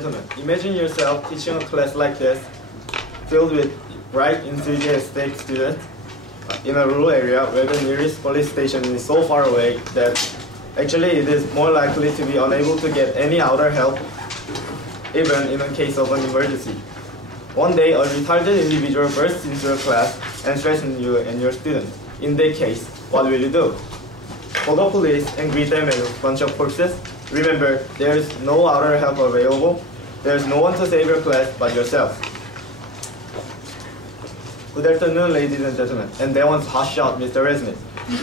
gentlemen, imagine yourself teaching a class like this, filled with bright, enthusiastic students in a rural area where the nearest police station is so far away that actually it is more likely to be unable to get any outer help, even in a case of an emergency. One day, a retarded individual bursts into your class and threatens you and your students. In that case, what will you do? Call the police and greet them as a bunch of corpses? Remember, there is no outer help available. There is no one to save your class but yourself. Good afternoon, ladies and gentlemen, and Daewon's hotshot, Mr. Reznick.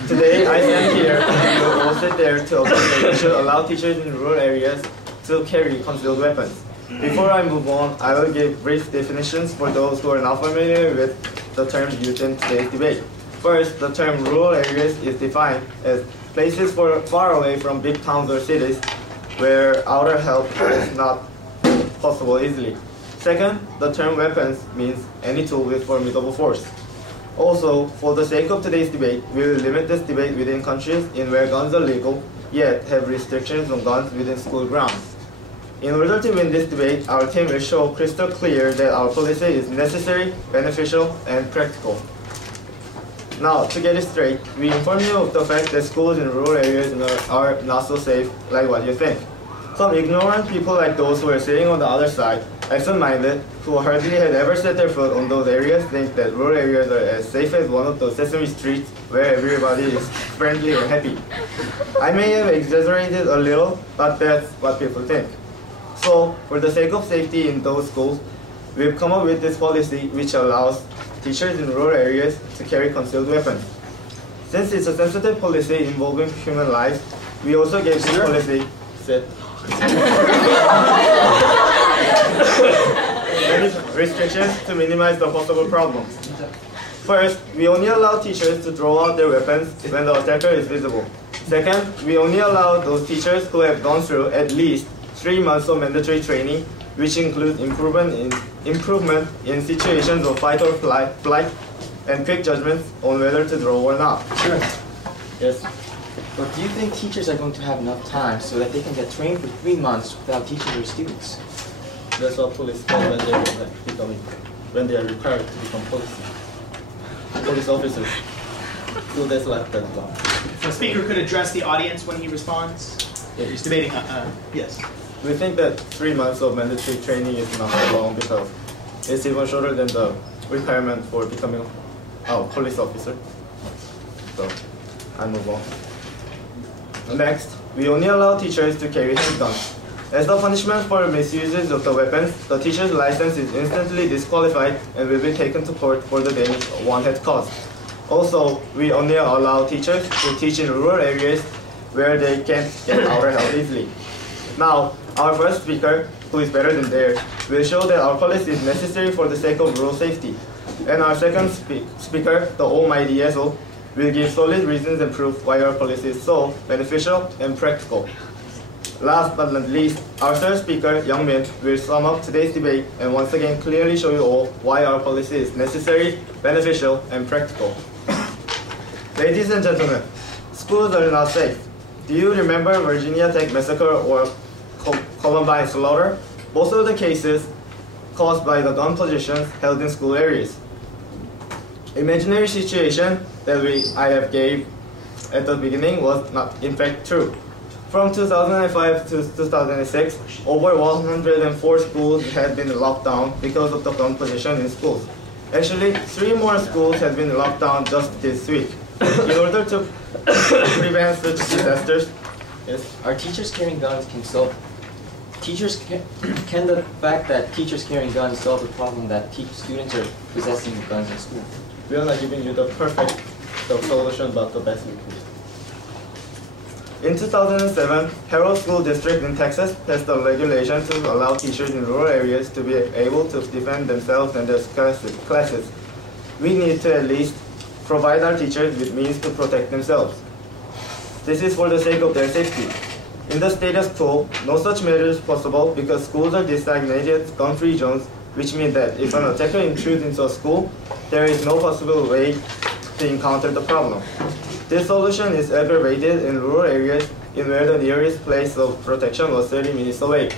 Today, I stand here and you will sit there to observe that we should allow teachers in rural areas to carry concealed weapons. Before I move on, I will give brief definitions for those who are not familiar with the terms used in today's debate. First, the term rural areas is defined as places far away from big towns or cities where outer help is not possible easily. Second, the term weapons means any tool with formidable force. Also, for the sake of today's debate, we will limit this debate within countries in where guns are legal, yet have restrictions on guns within school grounds. In order to win this debate, our team will show crystal clear that our policy is necessary, beneficial, and practical. Now, to get it straight, we inform you of the fact that schools in rural areas are not so safe like what you think. Some ignorant people like those who are sitting on the other side, absent-minded, who hardly had ever set their foot on those areas, think that rural areas are as safe as one of those Sesame Streets where everybody is friendly or happy. I may have exaggerated a little, but that's what people think. So, for the sake of safety in those schools, we've come up with this policy which allows teachers in rural areas to carry concealed weapons. Since it's a sensitive policy involving human lives, we also gave this policy many restrictions to minimize the possible problems. First, we only allow teachers to draw out their weapons when the attacker is visible. Second, we only allow those teachers who have gone through at least 3 months of mandatory training, which includes improvement in situations of fight or flight, and quick judgments on whether to draw or not. Sure. Yes. But do you think teachers are going to have enough time so that they can get trained for 3 months without teaching their students? That's what police do when they are required to become police officers. So that's like that long. The speaker could address the audience when he responds. Yeah. He's debating. Yes. We think that 3 months of mandatory training is not so long because it's even shorter than the requirement for becoming a police officer. So, I move on. Next, we only allow teachers to carry handguns. As the punishment for misuses of the weapons, the teacher's license is instantly disqualified and will be taken to court for the damage one had caused. Also, we only allow teachers to teach in rural areas where they can't get outer help easily. Now, our first speaker, who is better than theirs, will show that our policy is necessary for the sake of rural safety. And our second speaker, the almighty Yeso, will give solid reasons and proof why our policy is so beneficial and practical. Last but not least, our third speaker, Young Min, will sum up today's debate and once again clearly show you all why our policy is necessary, beneficial, and practical. Ladies and gentlemen, schools are not safe. Do you remember Virginia Tech massacre or Columbine slaughter? Most of the cases caused by the gun positions held in school areas. Imaginary situation that I have gave at the beginning was not in fact true. From 2005 to 2006, over 104 schools had been locked down because of the gun position in schools. Actually, 3 more schools had been locked down just this week. In order to prevent such disasters, yes. Are teachers carrying guns can the fact that teachers carrying guns solve the problem that students are possessing guns in school? We are not giving you the perfect solution, but the best we can do. In 2007, Harold School District in Texas passed a regulation to allow teachers in rural areas to be able to defend themselves and their classes. We need to at least provide our teachers with means to protect themselves. This is for the sake of their safety. In the status quo, no such measure is possible because schools are designated gun-free zones, which means that if an attacker intrudes into a school, there is no possible way to encounter the problem. This solution is aggravated in rural areas in where the nearest place of protection was 30 minutes away.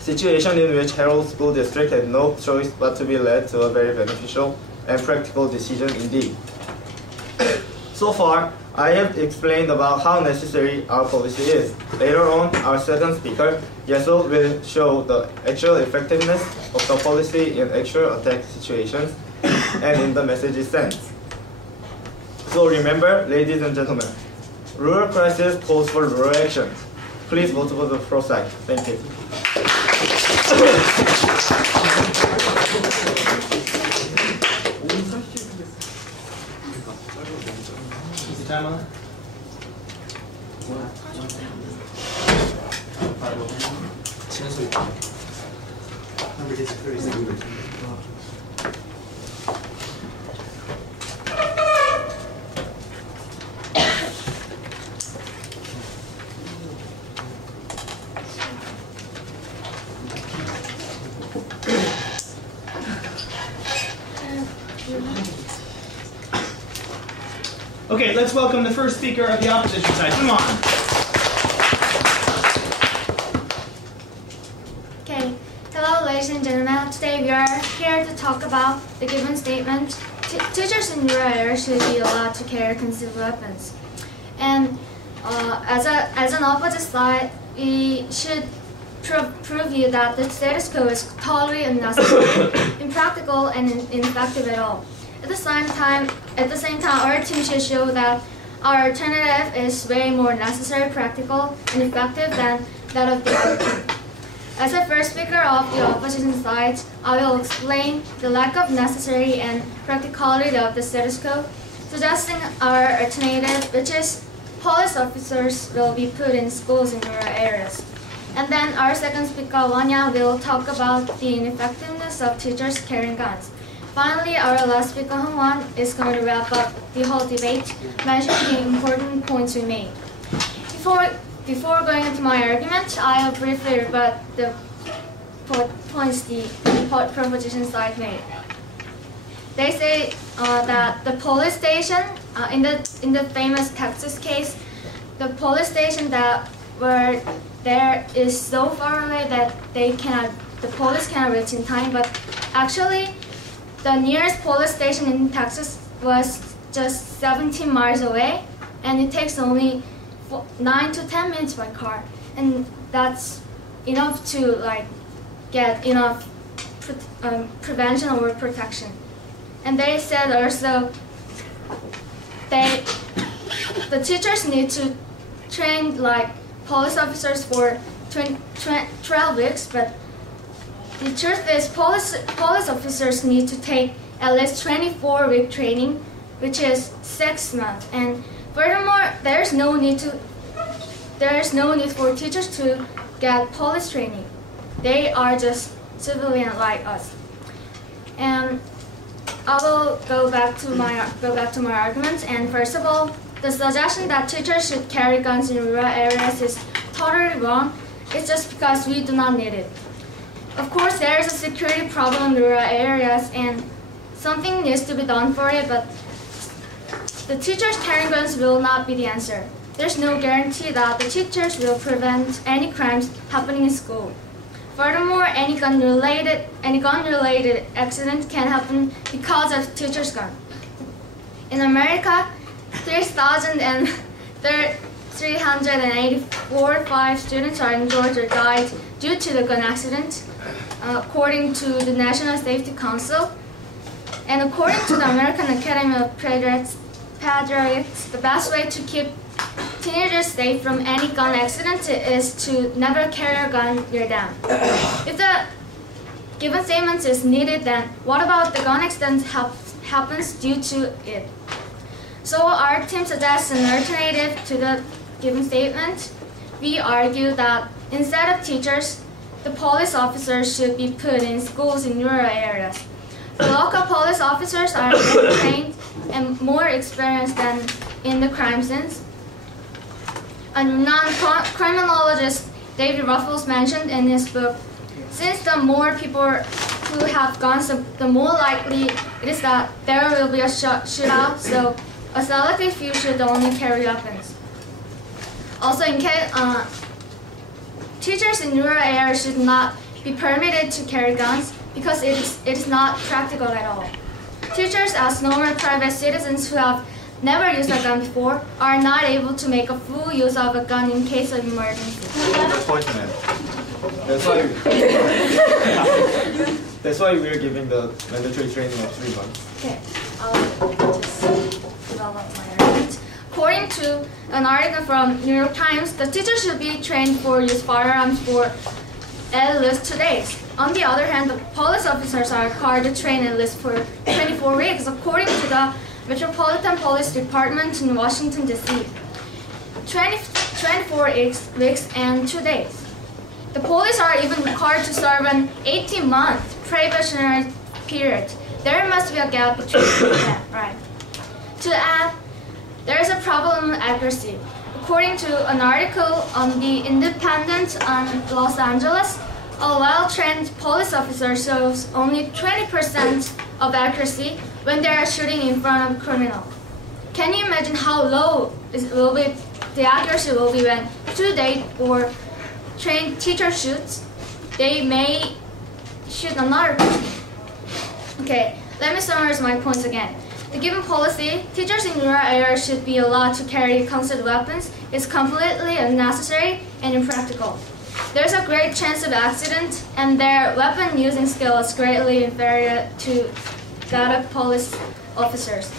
situation in which Harold School District had no choice but to be led to a very beneficial and practical decision indeed. So far, I have explained about how necessary our policy is. Later on, our second speaker, Yeso, will show the actual effectiveness of the policy in actual attack situations and in the messages sent. So remember, ladies and gentlemen, rural crisis calls for rural action. Please vote for the pro side. Thank you. Is the time on? Okay, let's welcome the first speaker of the opposition side. Come on. Okay, hello ladies and gentlemen. Today we are here to talk about the given statement. Teachers in rural areas should be allowed to carry concealed weapons. And as an opposite side, we should prove you that the status quo is totally unnecessary, impractical, and ineffective at all. At the same time, our team should show that our alternative is way more necessary, practical, and effective than that of the other team. As a first speaker of the opposition side, I will explain the lack of necessary and practicality of the status quo, suggesting our alternative, which is police officers will be put in schools in rural areas. And then our second speaker, Wanya, will talk about the ineffectiveness of teachers carrying guns. Finally, our last speaker, Hong-Wan, is going to wrap up the whole debate, mentioning the important points we made. Before going into my argument, I'll briefly rebut the points the proposition side made. They say that the police station, in the famous Texas case, the police station that were there is so far away that the police cannot reach in time. But actually, the nearest police station in Texas was just 17 miles away, and it takes only 9 to 10 minutes by car, and that's enough to get enough prevention or protection. And they said also the teachers need to train police officers for 12 weeks, but the truth is police officers need to take at least 24-week training, which is 6 months. And furthermore, there is no need for teachers to get police training. They are just civilians like us. And I will go back to my arguments. And first of all, the suggestion that teachers should carry guns in rural areas is totally wrong. It's just because we do not need it. Of course, there is a security problem in rural areas, and something needs to be done for it. But the teachers carrying guns will not be the answer. There's no guarantee that the teachers will prevent any crimes happening in school. Furthermore, any gun-related accident can happen because of teacher's gun. In America, 384 students are injured or died due to the gun accident, according to the National Safety Council. And according to the American Academy of Pediatrics, the best way to keep teenagers safe from any gun accident is to never carry a gun near them. If the given statement is needed, then what about the gun accident happens due to it? So our team suggests an alternative to the given statement. We argue that instead of teachers, the police officers should be put in schools in rural areas. The local police officers are better trained and more experienced than in the crime scenes. A non-criminologist, David Ruffles, mentioned in his book, since the more people who have guns, the more likely it is that there will be a shootout, so a selective few should only carry weapons. Also, in case teachers in rural areas should not be permitted to carry guns because it is not practical at all. Teachers, as normal private citizens who have never used a gun before, are not able to make a full use of a gun in case of emergency. Good point, man. That's why we are giving the mandatory training of 3 months. Okay, I'll just develop my argument. According to an article from New York Times, the teacher should be trained for use firearms for at least 2 days. On the other hand, the police officers are required to train at least for 24 weeks, according to the Metropolitan Police Department in Washington, D.C. 24 weeks and 2 days. The police are even required to serve an 18-month probationary period. There must be a gap between them, right? To add, there is a problem with accuracy. According to an article on The Independent on Los Angeles, a well-trained police officer shows only 20% of accuracy when they are shooting in front of a criminal. Can you imagine how low the accuracy will be when 2-day or trained teacher shoots? They may shoot another person. Okay, let me summarize my points again. The given policy, teachers in rural areas should be allowed to carry concealed weapons, is completely unnecessary and impractical. There is a great chance of accident, and their weapon using skill is greatly inferior to that of police officers.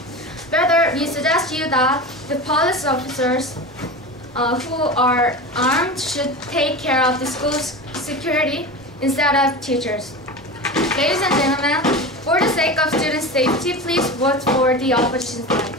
Rather, we suggest you that the police officers who are armed should take care of the school's security instead of teachers. Ladies and gentlemen, for the sake of student safety, please vote for the opposition side.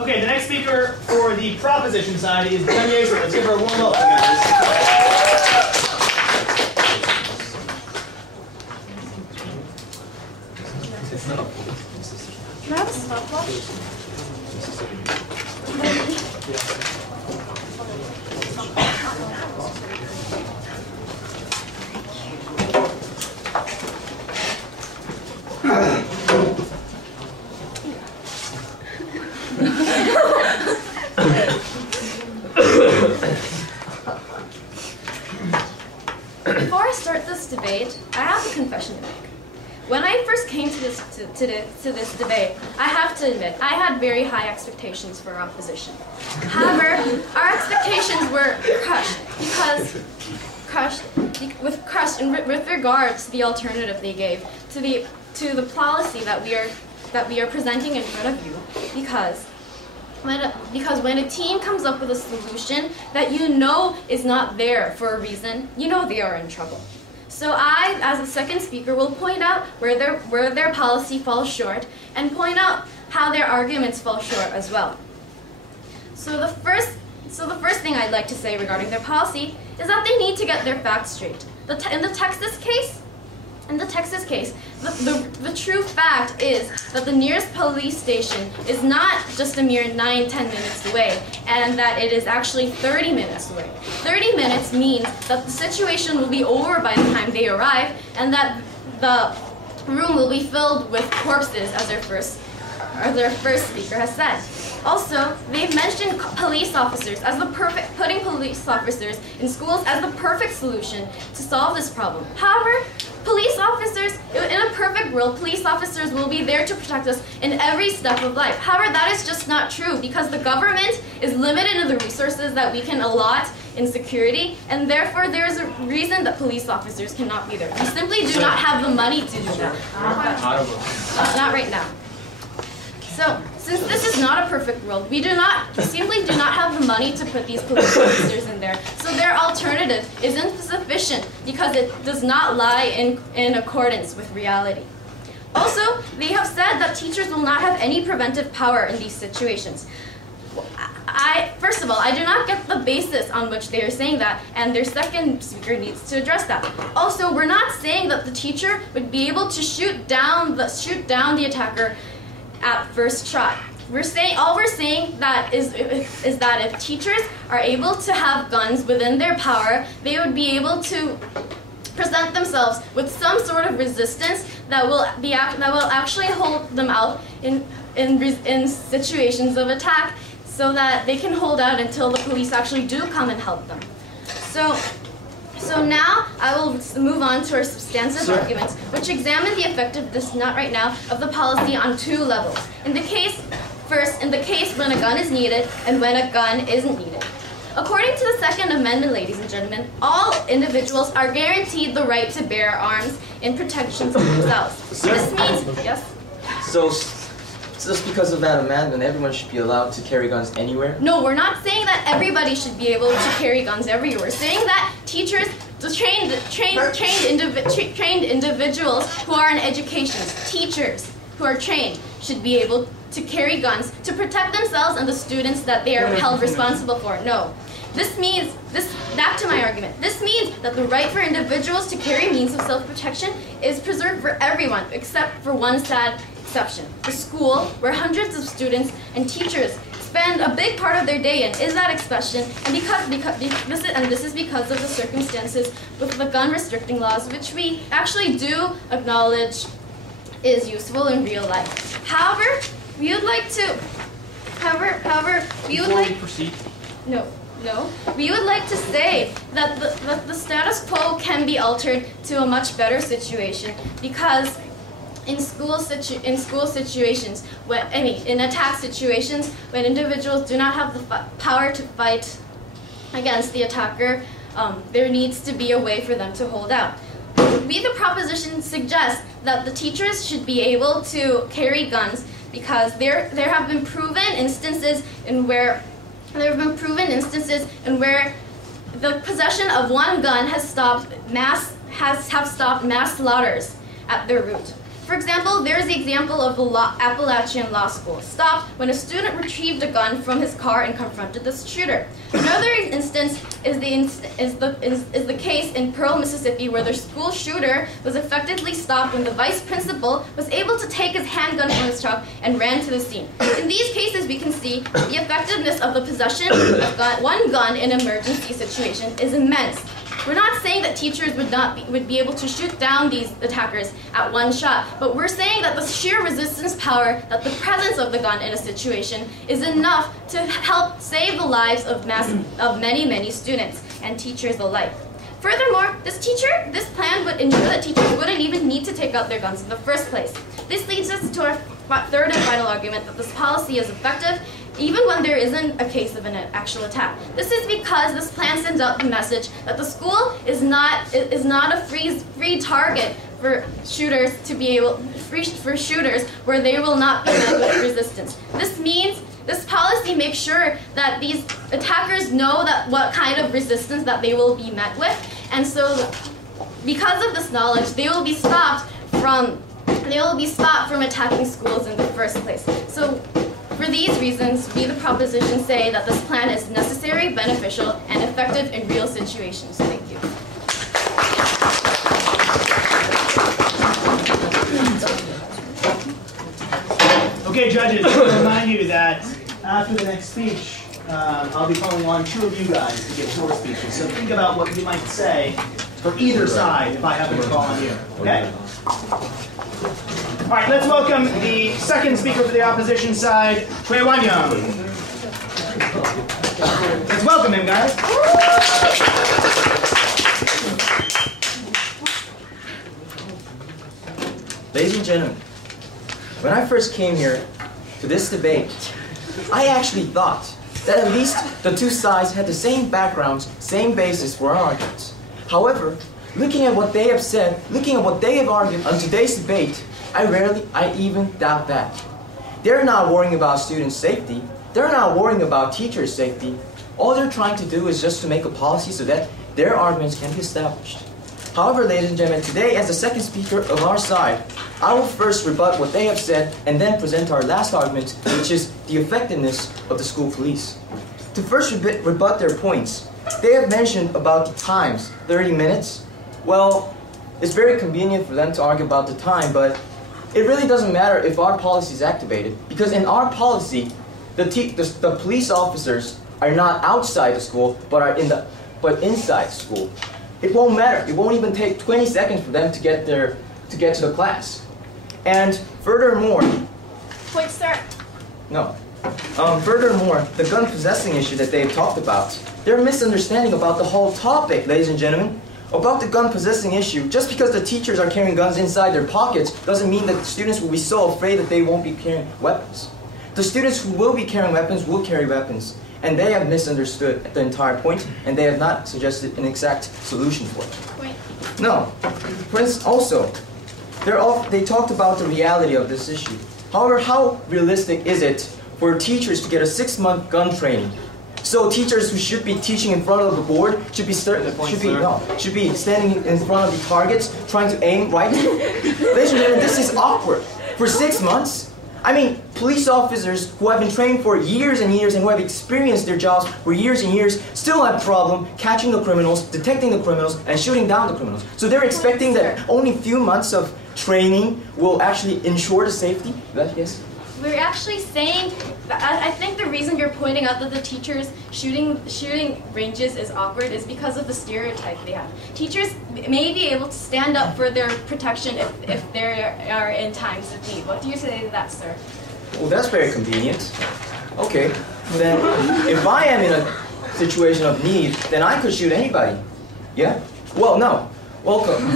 Okay, the next speaker for the proposition side is Jen Yeager. Let's give her a warm welcome, guys. Can I have a stopwatch? Before I start this debate, I have a confession to make. When I first came to this debate, I have to admit, I had very high expectations for our opposition. However, our expectations were crushed with regard to the alternative they gave to the policy that we are presenting in front of you, because when a team comes up with a solution that you know is not there for a reason, you know they are in trouble. So I, as a second speaker, will point out where their policy falls short and point out how their arguments fall short as well. So the first thing I'd like to say regarding their policy is that they need to get their facts straight. In the Texas case, the true fact is that the nearest police station is not just a mere 9-10 minutes away, and that it is actually 30 minutes away. 30 minutes means that the situation will be over by the time they arrive, and that the room will be filled with corpses, as their first speaker has said. Also, they've mentioned police officers as putting police officers in schools as the perfect solution to solve this problem. However, police officers, in a perfect world, police officers will be there to protect us in every step of life. However, that is just not true, because the government is limited in the resources that we can allot in security, and therefore there is a reason that police officers cannot be there. We simply do not have the money to do that. Not right now. So, since this is not a perfect world, we simply do not have the money to put these police officers in there. So their alternative isn't sufficient because it does not lie in accordance with reality. Also, they have said that teachers will not have any preventive power in these situations. first of all, I do not get the basis on which they are saying that, and their second speaker needs to address that. Also, we're not saying that the teacher would be able to shoot down the attacker at first shot. All we're saying that is that if teachers are able to have guns within their power, they would be able to present themselves with some sort of resistance that will actually hold them out in situations of attack, so that they can hold out until the police actually do come and help them. So now I will move on to our substantive arguments, which examine the effectiveness, not right now, of the policy on two levels. In the case when a gun is needed and when a gun isn't needed. According to the Second Amendment, ladies and gentlemen, all individuals are guaranteed the right to bear arms in protection for themselves. This means, yes? So, just because of that amendment, everyone should be allowed to carry guns anywhere? No, we're not saying that everybody should be able to carry guns everywhere. We're saying that teachers, the trained individuals who are in education, teachers who are trained, should be able to carry guns to protect themselves and the students that they are held responsible for. No. Back to my argument. This means that the right for individuals to carry means of self-protection is preserved for everyone, except for one sad exception. The school, where hundreds of students and teachers spend a big part of their day in, is that exception, and this is because of the circumstances with the gun restricting laws, which we actually do acknowledge is useful in real life. However, we would like to say that the status quo can be altered to a much better situation, because in attack situations, when individuals do not have the power to fight against the attacker, there needs to be a way for them to hold out. The proposition suggests that the teachers should be able to carry guns because there have been proven instances in where the possession of one gun has stopped mass slaughters at their root. For example, there is the example of the Appalachian Law School, stopped when a student retrieved a gun from his car and confronted the shooter. Another instance is the case in Pearl, Mississippi, where the school shooter was effectively stopped when the vice principal was able to take his handgun from his truck and ran to the scene. In these cases, we can see the effectiveness of the possession of one gun in an emergency situation is immense. We're not saying that teachers would be able to shoot down these attackers at one shot, but we're saying that the sheer resistance power that the presence of the gun in a situation is enough to help save the lives of many students and teachers alike. Furthermore, this plan would ensure that teachers wouldn't even need to take out their guns in the first place. This leads us to our third and final argument that this policy is effective even when there isn't a case of an actual attack. This is because this plan sends out the message that the school is not a free target for shooters where they will not be met with resistance. This policy makes sure that these attackers know what kind of resistance that they will be met with, and so because of this knowledge, they will be stopped from attacking schools in the first place. So, for these reasons, the proposition say that this plan is necessary, beneficial, and effective in real situations. Thank you. Okay, judges, I want to remind you that after the next speech, I'll be calling on two of you guys to give short speeches. So think about what you might say for either side if I happen to call on you. Okay? All right, let's welcome the second speaker for the opposition side, Daewon. Let's welcome him, guys. Ladies and gentlemen, when I first came here to this debate, I actually thought that at least the two sides had the same backgrounds, same basis for our arguments. However, looking at what they have said, looking at what they have argued on today's debate, I even doubt that. They're not worrying about student safety. They're not worrying about teachers' safety. All they're trying to do is just to make a policy so that their arguments can be established. However, ladies and gentlemen, today as the second speaker of our side, I will first rebut what they have said and then present our last argument, which is the effectiveness of the school police. to first rebut their points, they have mentioned about the times, 30 minutes. Well, it's very convenient for them to argue about the time, but it really doesn't matter if our policy is activated, because in our policy, the police officers are not outside the school, but inside school. It won't matter. It won't even take 20 seconds for them to get to the class. And furthermore, Point, sir. no. Furthermore, the gun possessing issue that they've talked about, they're misunderstanding about the whole topic, ladies and gentlemen. About the gun possessing issue, just because the teachers are carrying guns inside their pockets doesn't mean that the students will be so afraid that they won't be carrying weapons. The students who will be carrying weapons will carry weapons. And they have misunderstood the entire point, and they have not suggested an exact solution for it. Point. No. For instance, also, they talked about the reality of this issue. However, how realistic is it for teachers to get a 6-month gun training? So teachers who should be teaching in front of the board should be standing in front of the targets, trying to aim right. Ladies and gentlemen, this is awkward. For 6 months? I mean, police officers who have been trained for years and years and who have experienced their jobs for years and years still have problem catching the criminals, detecting the criminals, and shooting down the criminals. So they're expecting that only a few months of training will actually ensure the safety? Yes? We're actually saying that I think the reason you're pointing out that the teachers shooting ranges is awkward is because of the stereotype they have. Teachers may be able to stand up for their protection if they are in times of need. What do you say to that, sir? Well, that's very convenient. Okay, then if I am in a situation of need, then I could shoot anybody. Yeah? Well, no. Welcome.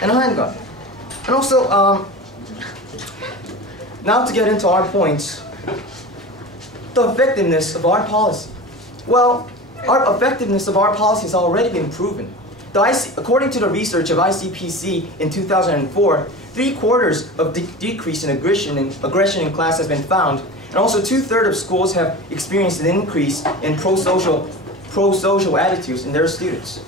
And a handgun. And also, now to get into our points, the effectiveness of our policy. Well, our effectiveness of our policy has already been proven. According to the research of ICPC in 2004, 3/4 of decrease in aggression in class has been found, and also 2/3 of schools have experienced an increase in pro-social attitudes in their students.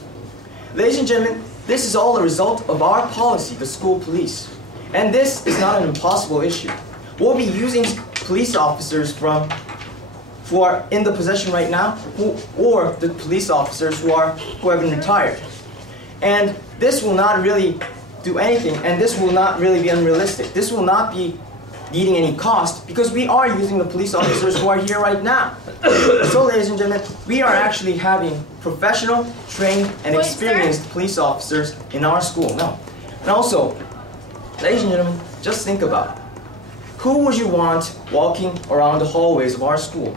Ladies and gentlemen, this is all a result of our policy, the school police. And this is not an impossible issue. We'll be using police officers who are in the possession right now, or the police officers who have been retired. And this will not really do anything, and this will not really be unrealistic. This will not be needing any cost, because we are using the police officers who are here right now. So, ladies and gentlemen, we are actually having professional, trained, and experienced police officers in our school now. And also, ladies and gentlemen, just think about it. Who would you want walking around the hallways of our school?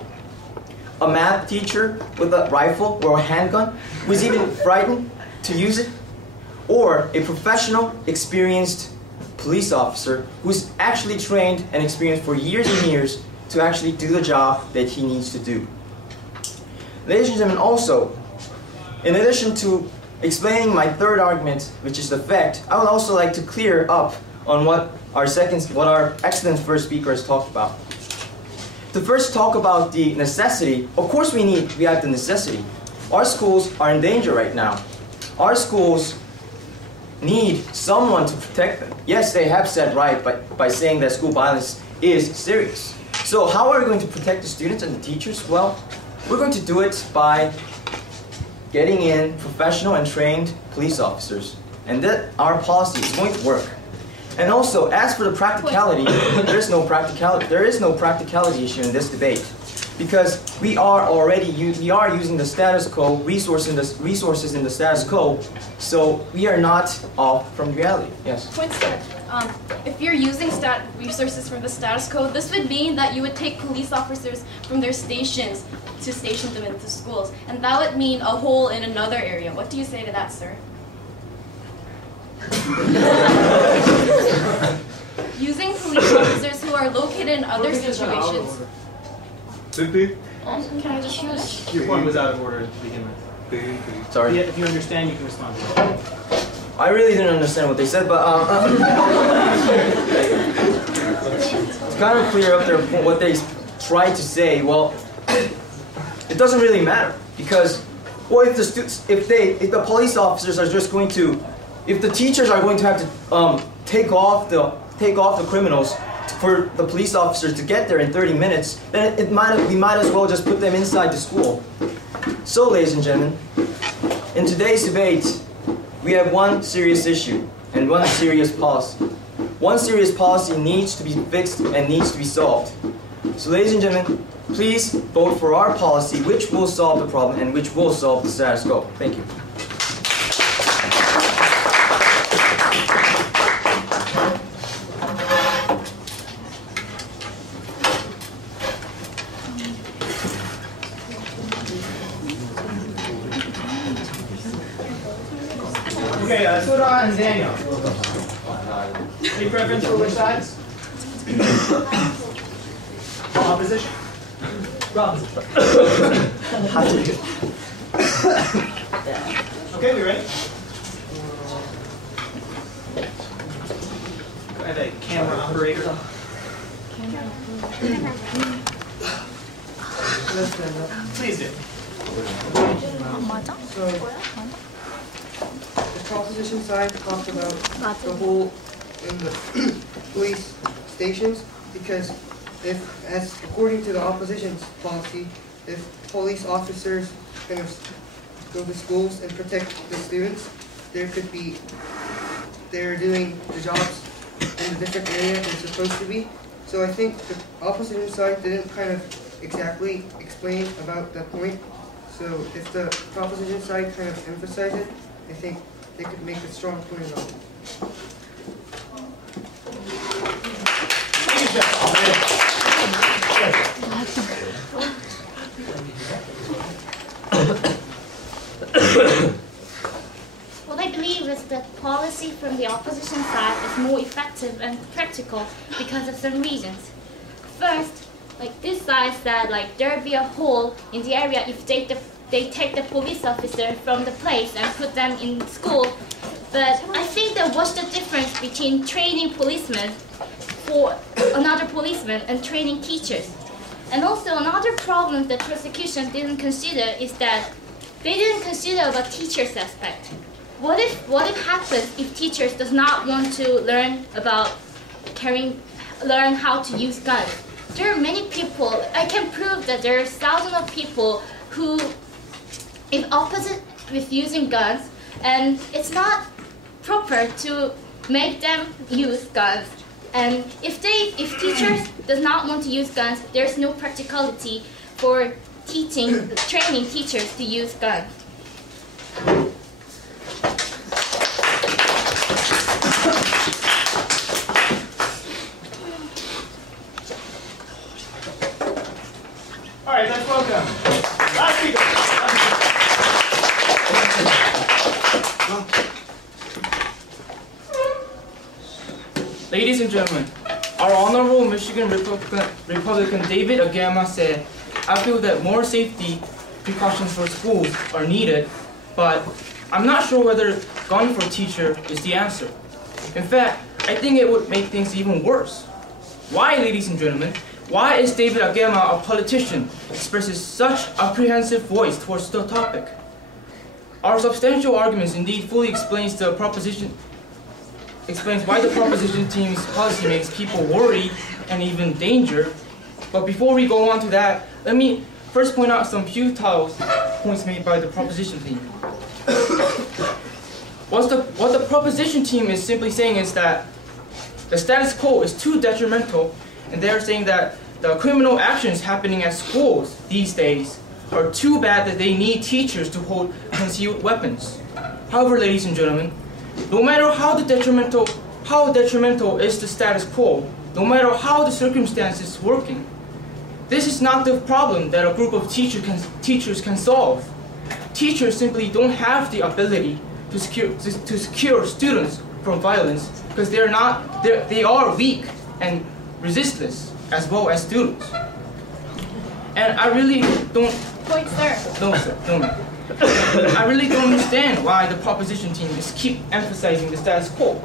A math teacher with a rifle or a handgun who is even frightened to use it? Or a professional, experienced police officer who's actually trained and experienced for years and years to actually do the job that he needs to do? Ladies and gentlemen, also, in addition to explaining my third argument, which is the fact, I would also like to clear up on what our excellent first speaker has talked about. To first talk about the necessity, of course we have the necessity. Our schools are in danger right now. Our schools need someone to protect them. Yes, they have said right by saying that school violence is serious. So how are we going to protect the students and the teachers? Well, we're going to do it by getting in professional and trained police officers. And that our policy is going to work. And also, as for the practicality, there is no practicality issue in this debate, because we are using the status quo resources in the status quo, so we are not off from reality. Yes. Point, sir. If you're using resources from the status quo, this would mean that you would take police officers from their stations to station them into schools, and that would mean a hole in another area. What do you say to that, sir? Using police officers who are located in other situations. Cynthia? Can I just finish? Your point was out of order to begin with. Sorry. If you understand, you can respond to that. I really didn't understand what they said, but to kind of clear up what they tried to say, well, it doesn't really matter, because, well, if the police officers are just going to, if the teachers are going to have to take off the criminals for the police officers to get there in 30 minutes, then we might as well just put them inside the school. So, ladies and gentlemen, in today's debate, we have one serious issue and one serious policy. One serious policy needs to be fixed and needs to be solved. So, ladies and gentlemen, please vote for our policy, which will solve the problem and which will solve the status quo. Thank you. Okay, Soda and Daniel. Any preference for which sides? Opposition? Okay, we ready? I have a camera operator. Please do. The proposition side talked about the whole in the police stations, because as according to the opposition's policy, if police officers kind of go to schools and protect the students, they're doing the jobs in a different area than it's supposed to be. So I think the opposition side didn't kind of exactly explain about that point. So if the proposition side kind of emphasized it, I think they could make a strong point on it. Thank you, Jeff. What I believe is that policy from the opposition side is more effective and practical because of some reasons. First, like this side said, like there will be a hole in the area if they take the police officer from the place and put them in school. But I think that what's the difference between training policemen for another policeman and training teachers? And also another problem that prosecution didn't consider is that they didn't consider about teachers' aspect. What if happens if teachers does not want to learn about learn how to use guns? There are many people, I can prove that there are thousands of people who is opposite with using guns, and it's not proper to make them use guns. And if teachers does not want to use guns, there's no practicality for training teachers to use guns. All right, let's welcome last speaker. Ladies and gentlemen, our Honorable Michigan Republican David Agama said, I feel that more safety precautions for schools are needed, but I'm not sure whether gun for teacher is the answer. In fact, I think it would make things even worse. Why, ladies and gentlemen? Why is David Agama, a politician, expresses such apprehensive voice towards the topic? Our substantial arguments indeed fully explains why the proposition team's policy makes people worried and even danger. But before we go on to that, let me first point out some futile points made by the proposition team. What the proposition team is simply saying is that the status quo is too detrimental, and they're saying that the criminal actions happening at schools these days are too bad that they need teachers to hold concealed weapons. However, ladies and gentlemen, no matter how detrimental is the status quo, no matter how the circumstances working, this is not the problem that a group of teachers can solve. Teachers simply don't have the ability to secure students from violence because they are weak and resistless as well as students. And I really don't. Point, sir. No, sir. No. I really don't understand why the proposition team just keep emphasizing the status quo.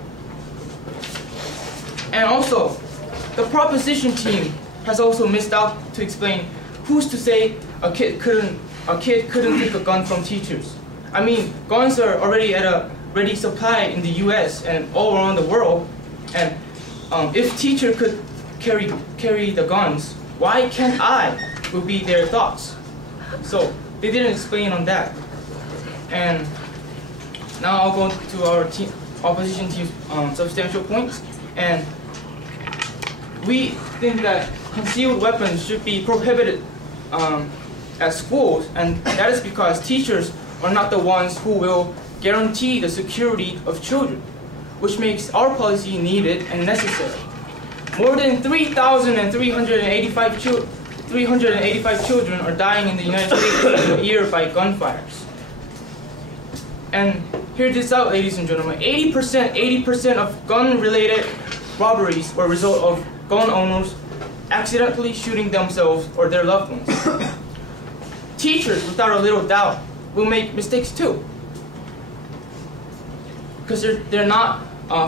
And also, the proposition team has also missed out to explain who's to say a kid couldn't take a gun from teachers. I mean, guns are already at a ready supply in the U.S. and all around the world. And if teacher could carry the guns, why can't I? Would be their thoughts. So they didn't explain on that. And now I'll go to our opposition team's substantial points. And we think that concealed weapons should be prohibited at schools, and that is because teachers are not the ones who will guarantee the security of children, which makes our policy needed and necessary. More than 385 children are dying in the United States a year by gunfires. And hear this out, ladies and gentlemen. 80% of gun-related robberies are a result of gun owners accidentally shooting themselves or their loved ones. Teachers, without a little doubt, will make mistakes too, because they're not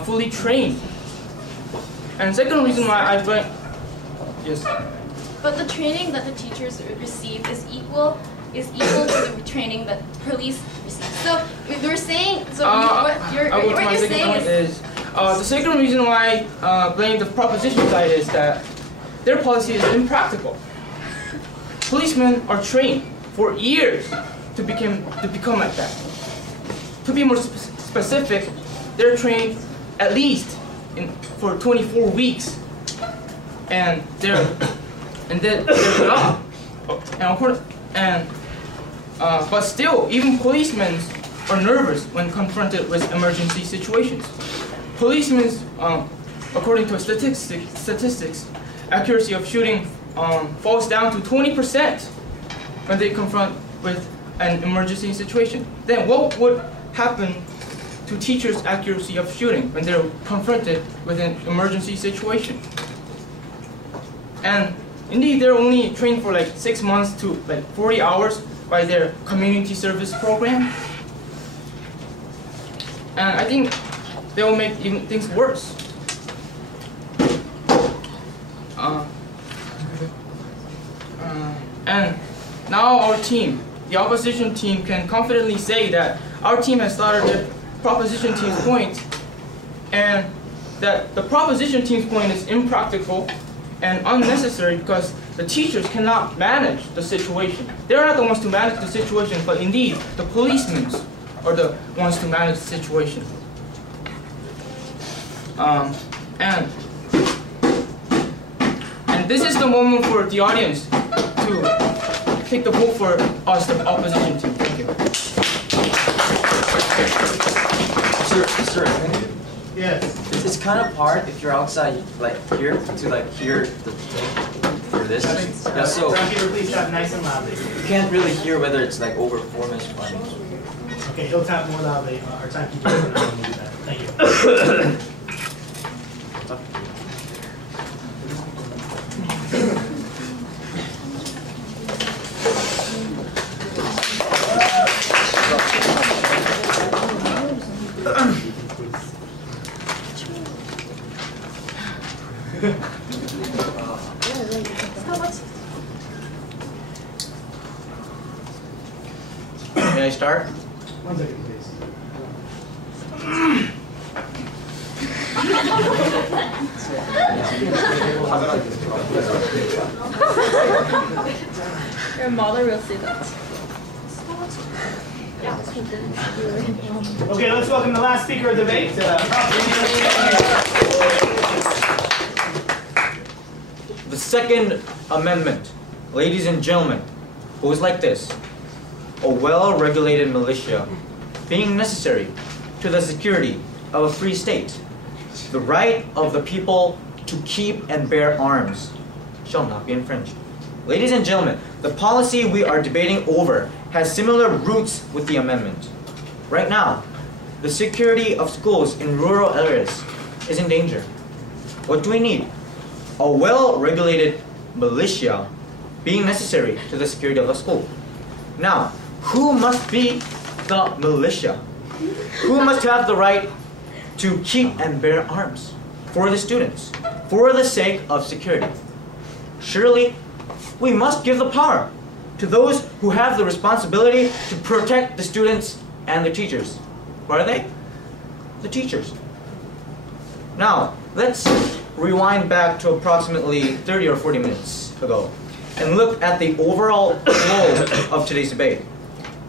fully trained. And second reason why I blame, yes. But the training that the teachers receive is equal to the training that police receive. So we're saying, what you're saying is the second reason why I blame the proposition side is that their policy is impractical. Policemen are trained for years to become like that. To be more specific, they're trained at least for 24 weeks, and they're but still, even policemen are nervous when confronted with emergency situations. Policemen, according to statistics, accuracy of shooting falls down to 20% when they confront with an emergency situation. Then what would happen to teachers' accuracy of shooting when they're confronted with an emergency situation? And indeed, they're only trained for like 6 months to like 40 hours by their community service program. And I think they will make even things worse. And now our team, the opposition team, can confidently say that our team has started the proposition team's point, and that the proposition team's point is impractical and unnecessary because the teachers cannot manage the situation. They're not the ones to manage the situation, but indeed the policemen are the ones to manage the situation. And this is the moment for the audience to take the vote for us, the opposition team. Thank you. Sir, Yes. it's kind of hard if you're outside, like here, to like hear the thing for this. Yeah, so Groundkeeper, please tap nice and loudly. you can't really hear whether it's like over 4 minutes, 5 minutes. Okay, he'll tap more loudly. Our timekeeper is not going to do that. Thank you. Can I start? 1 second, please. Your mother will see that. Okay, let's welcome the last speaker of the debate. The Second Amendment, ladies and gentlemen, goes like this. A well-regulated militia being necessary to the security of a free state. The right of the people to keep and bear arms shall not be infringed. Ladies and gentlemen, the policy we are debating over has similar roots with the amendment. Right now, the security of schools in rural areas is in danger. What do we need? A well-regulated militia being necessary to the security of the school. Now, who must be the militia? Who must have the right to keep and bear arms for the students, for the sake of security? Surely, we must give the power to those who have the responsibility to protect the students and the teachers. What are they? The teachers. Now, let's rewind back to approximately 30 or 40 minutes ago and look at the overall flow of today's debate.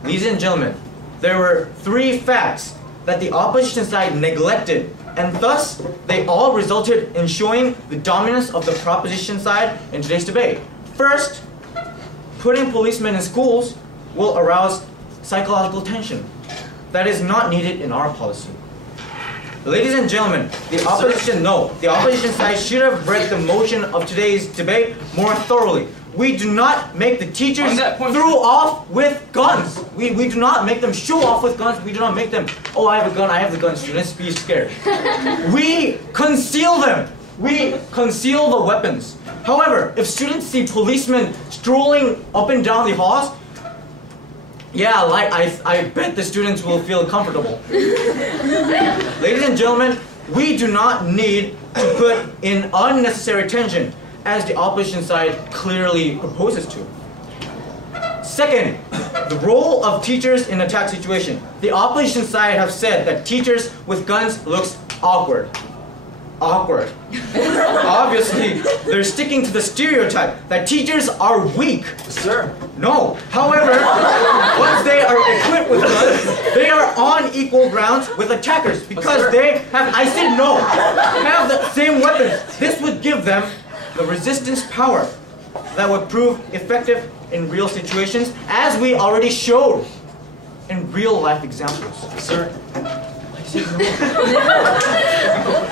Ladies and gentlemen, there were 3 facts that the opposition side neglected, and thus they all resulted in showing the dominance of the proposition side in today's debate. First, putting policemen in schools will arouse psychological tension. That is not needed in our policy. Ladies and gentlemen, the opposition side should have read the motion of today's debate more thoroughly. We do not make the teachers throw off with guns. We do not make them show off with guns. We do not make them, oh, I have a gun, I have the gun, students, be scared. We conceal them. We conceal the weapons. However, if students see policemen strolling up and down the halls, yeah, I bet the students will feel comfortable. Ladies and gentlemen, we do not need to put in unnecessary tension, as the opposition side clearly proposes to. Second, the role of teachers in attack situation. The opposition side have said that teachers with guns looks awkward. Awkward. Obviously, they're sticking to the stereotype that teachers are weak. Sir. No. However, once they are equipped with guns, they are on equal grounds with attackers because they have, I said no, have the same weapons. This would give them the resistance power that would prove effective in real situations, as we already showed in real life examples. Sir.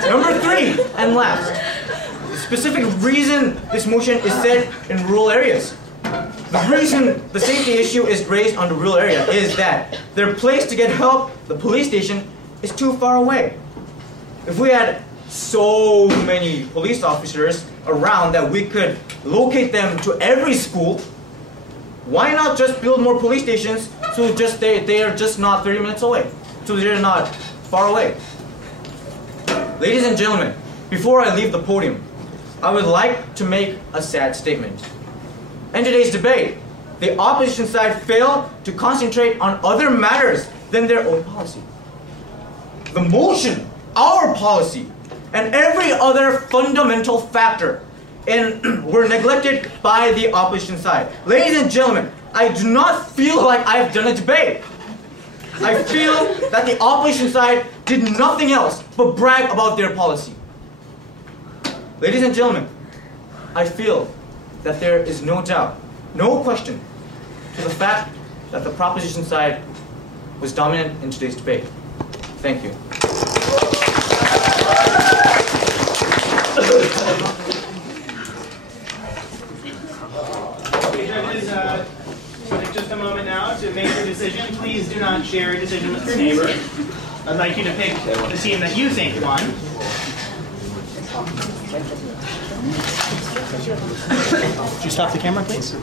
Number 3 and last, the specific reason this motion is said in rural areas. The reason the safety issue is raised on the rural area is that their place to get help, the police station, is too far away. If we had so many police officers around that we could locate them to every school, why not just build more police stations so just they are just not 30 minutes away, so they're not far away. Ladies and gentlemen, before I leave the podium, I would like to make a sad statement. In today's debate, the opposition side failed to concentrate on other matters than their own policy. The motion, our policy, and every other fundamental factor were neglected by the opposition side. Ladies and gentlemen, I do not feel like I have done a debate. I feel that the opposition side did nothing else but brag about their policy. Ladies and gentlemen, I feel that there is no doubt, no question, to the fact that the proposition side was dominant in today's debate. Thank you. Okay, judges, take just a moment now to make your decision. Please do not share a decision with your neighbor. I'd like you to pick the team that you think won. Would you stop the camera, please?